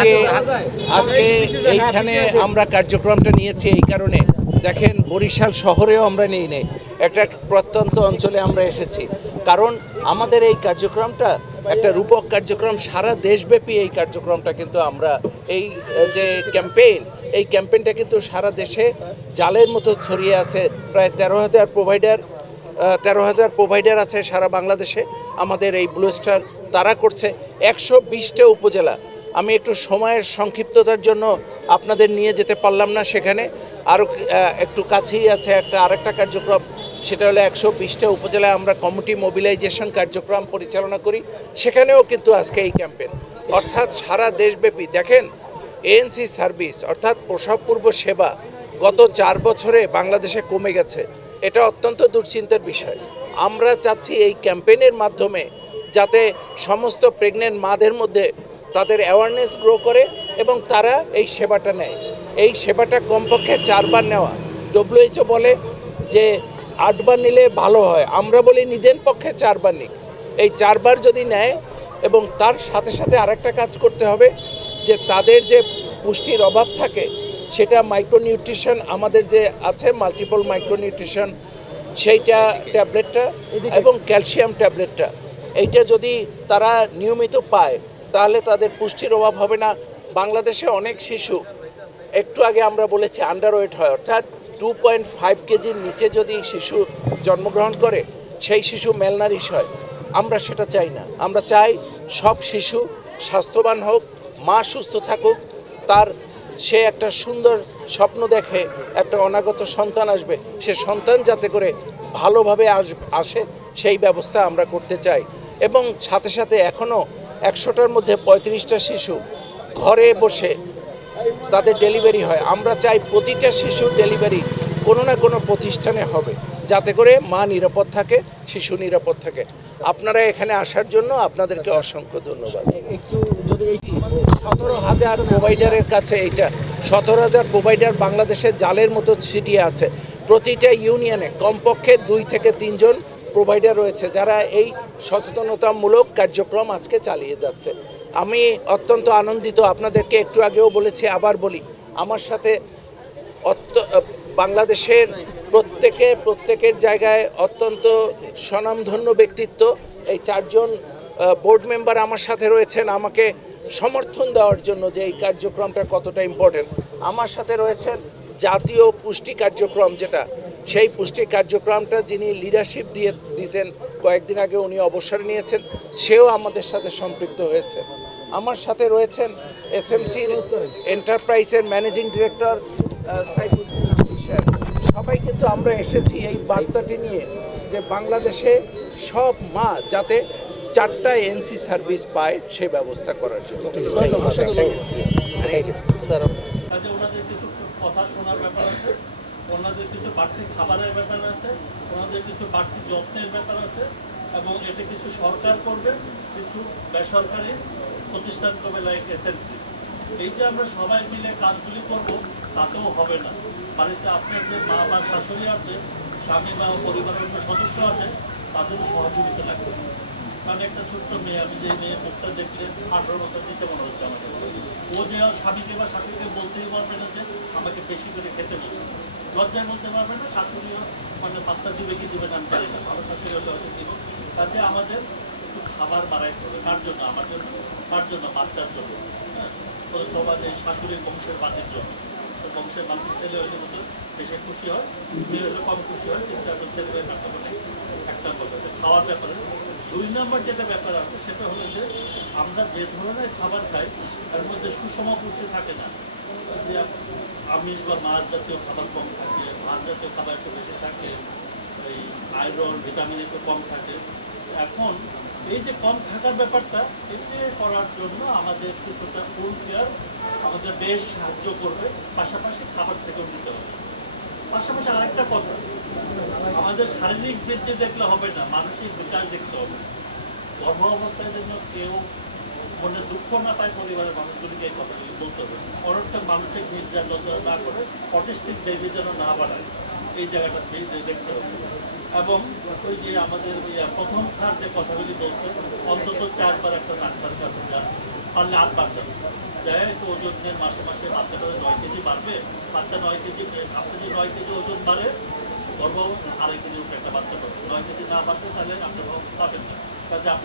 আজকে আজকে এইখানে আমরা কার্যক্রমটা নিয়েছি এই কারণে, দেখেন বরিশাল শহরেও আমরা নিই নেই, একটা প্রত্যন্ত অঞ্চলে আমরা এসেছি, কারণ আমাদের এই কার্যক্রমটা একটা রূপক কার্যক্রম, সারা দেশব্যাপী এই কার্যক্রমটা কিন্তু আমরা এই যে ক্যাম্পেইন, এই ক্যাম্পেইনটা কিন্তু সারা দেশে জালের মতো ছড়িয়ে আছে। প্রায় 13,000 প্রোভাইডার আছে সারা বাংলাদেশে আমাদের এই ব্লু স্টার, তারা করছে 120টা উপজেলা। আমি একটু সময়ের সংক্ষিপ্ততার জন্য আপনাদের নিয়ে যেতে পারলাম না সেখানে, আরও একটু কাছেই আছে আরেকটা কার্যক্রম, সেটা হলো 120টা উপজেলায় আমরা কমিউনিটি মোবিলাইজেশন কার্যক্রম পরিচালনা করি, সেখানেও কিন্তু আজকে এই ক্যাম্পেইন, অর্থাৎ সারা দেশব্যাপী। দেখেন এএনসি সার্ভিস অর্থাৎ প্রসবপূর্ব সেবা গত 4 বছরে বাংলাদেশে কমে গেছে, এটা অত্যন্ত দুশ্চিন্তার বিষয়। আমরা চাচ্ছি এই ক্যাম্পেইনের মাধ্যমে যাতে সমস্ত প্রেগনেন্ট মাদের মধ্যে তাদের অ্যাওয়ারনেস গ্রো করে এবং তারা এই সেবাটা নেয়। এই সেবাটা কমপক্ষে 4 বার নেওয়া, WHO বলে যে 8 বার নিলে ভালো হয়, আমরা বলি নিজের পক্ষে 4 বার নিক। এই 4 বার যদি নেয় এবং তার সাথে সাথে আরেকটা কাজ করতে হবে যে তাদের যে পুষ্টির অভাব থাকে সেটা মাইক্রোনিউট্রিশন আমাদের যে আছে মাল্টিপল মাইক্রোনিউট্রিশন, সেইটা ট্যাবলেটটা এবং ক্যালসিয়াম ট্যাবলেটটা, এইটা যদি তারা নিয়মিত পায় তাহলে তাদের পুষ্টির অভাব হবে না। বাংলাদেশে অনেক শিশু, একটু আগে আমরা বলেছি, আন্ডারওয়েট হয়, অর্থাৎ 2.5 কেজির নিচে যদি শিশু জন্মগ্রহণ করে সেই শিশু ম্যালনারিশ হয়। আমরা সেটা চাই না, আমরা চাই সব শিশু স্বাস্থ্যবান হোক, মা সুস্থ থাকুক, সে একটা সুন্দর স্বপ্ন দেখে একটা অনাগত সন্তান আসবে, সে সন্তান যাতে করে ভালোভাবে আসে সেই ব্যবস্থা আমরা করতে চাই। এবং সাথে সাথে এখনও 100টার মধ্যে 35টা শিশু ঘরে বসে তাদের ডেলিভারি হয়। আমরা চাই প্রতিটা শিশুর ডেলিভারি কোনো না কোনো প্রতিষ্ঠানে হবে, যাতে করে মা নিরাপদ থাকে, শিশু নিরাপদ থাকে। আপনারা এখানে আসার জন্য আপনাদেরকে অসংখ্য ধন্যবাদ। 17,000 প্রোভাইডারের কাছে, এইটা 17,000 প্রোভাইডার বাংলাদেশে জালের মতো ছিটিয়ে আছে। প্রতিটা ইউনিয়নে কমপক্ষে 2 থেকে 3 জন প্রোভাইডার রয়েছে যারা এই সচেতনতামূলক কার্যক্রম আজকে চালিয়ে যাচ্ছে। আমি অত্যন্ত আনন্দিত, আপনাদেরকে একটু আগেও বলেছি, আবার বলি, আমার সাথে বাংলাদেশের প্রত্যেকের জায়গায় অত্যন্ত স্বনামধন্য ব্যক্তিত্ব, এই 4 জন বোর্ড মেম্বার আমার সাথে রয়েছেন আমাকে সমর্থন দেওয়ার জন্য যে এই কার্যক্রমটা কতটা ইম্পর্টেন্ট। আমার সাথে রয়েছেন জাতীয় পুষ্টি কার্যক্রম, যেটা সেই পুষ্টি কার্যক্রমটা যিনি লিডারশিপ দিতেন কয়েকদিন আগে, উনি অবসর নিয়েছেন, সেও আমাদের সাথে সম্পৃক্ত হয়েছে। আমার সাথে রয়েছেন এসএমসি এন্টারপ্রাইজের ম্যানেজিং ডিরেক্টর সাইফুদ্দিন সাহেব। সবাই কিন্তু আমরা এসেছি এই বার্তাটি নিয়ে যে বাংলাদেশে সব মা যাতে 4টা এনসি সার্ভিস পায় সেই ব্যবস্থা করার জন্য। ওনাদের কিছু কথা শোনার ব্যাপার আছে, ওনাদের কিছু বাড়তি খাবারের ব্যাপার আছে, ওনাদের কিছু বাড়তি যত্নের ব্যাপার আছে, এবং এটা কিছু সরকার করবে, কিছু বেসরকারি প্রতিষ্ঠান করবে, লাইক এসএমসি। এই যে আমরা সবাই মিলে কাজগুলি করব তাতেও হবে না। বাড়িতে আপনার যে মা বা শাশুড়ি আছে, স্বামী বা পরিবারের অন্য সদস্য আছে, তাদেরও সহযোগিতা লাগবে। কারণ একটা ছোট্ট মেয়ে, আমি যে মেয়ে মুখটা দেখলে 18 বছর দিতে মনে হচ্ছে আমাকে, ও যে স্বামীকে বা শাশুড়িকে বলতেই পারবে না যে আমাকে বেশি করে খেতে বলছে, লজ্জায় বলতে পারবে না, শাশুড়িও মানে বাচ্চা দিবে কি দিবে না আমি জানি না, ভালো শাশুড়ি হলে হয়তো দিব। তাতে আমাদের একটু খাবার বাড়াইতে হবে, কার জন্য? আমার জন্য, কার জন্য? বাচ্চার জন্য। হ্যাঁ, তো সবাই শাশুড়ির বংশের বাতির জন্য, বংশের বাতির ছেলে হলে মতো বেশি খুশি হয়, মেয়ে হলে কম খুশি হয়, 3-4জন ছেলে হয়ে থাকতে পারে। একটা কথা খাওয়ার ব্যাপারে। 2 নম্বর যেটা ব্যাপার আছে সেটা হলো যে আমরা যে ধরনের খাবার খাই তার মধ্যে সুষম পুষ্টি থাকে না। যে আমিষ বা মাছ জাতীয় খাবার কম থাকে, ভাত জাতীয় খাবার একটু বেশি থাকে, এই আয়রন ভিটামিন একটু কম থাকে। এখন এই যে কম থাকার ব্যাপারটা, এটি করার জন্য আমাদের কিছুটা ফুল কেয়ার আমাদের বেশ সাহায্য করবে, পাশাপাশি খাবার থেকেও নিতে হবে। পাশাপাশি আরেকটা কথা, আমাদের শারীরিক বৃদ্ধি দেখলে হবে না, মানসিক বিকাশ দেখতে হবে। গর্ভ অবস্থায় জন্য কেউ মনে দুঃখ না পায়, পরিবারের মানুষগুলিকে এই কথাগুলি বলতে হবে। অনেকটা মানসিক নির্যাতন না করে অটিস্টিক বেবি যেন না বাড়ায়, এই জায়গাটা দেখতে হবে। এবং ওই যে আমাদের প্রথম স্যার যে কথাগুলি বলছে, অন্তত 4 বার একটা ডাক্তার কাছে যান, পারলে 8 বার যাবে, যাই একটু ওজন নেন, মাসে মাসে বাচ্চাটা 9 কেজি বাড়বে, বাচ্চা 9 কেজি, আপনি যদি 9 কেজি ওজন বাড়ে গর্ভাবস্থা 2.5 কেজির উপরে একটা বাচ্চা পাবে, 9 কেজি না বাড়বে তাহলে আপনি পাবেন না, কাজে আপনি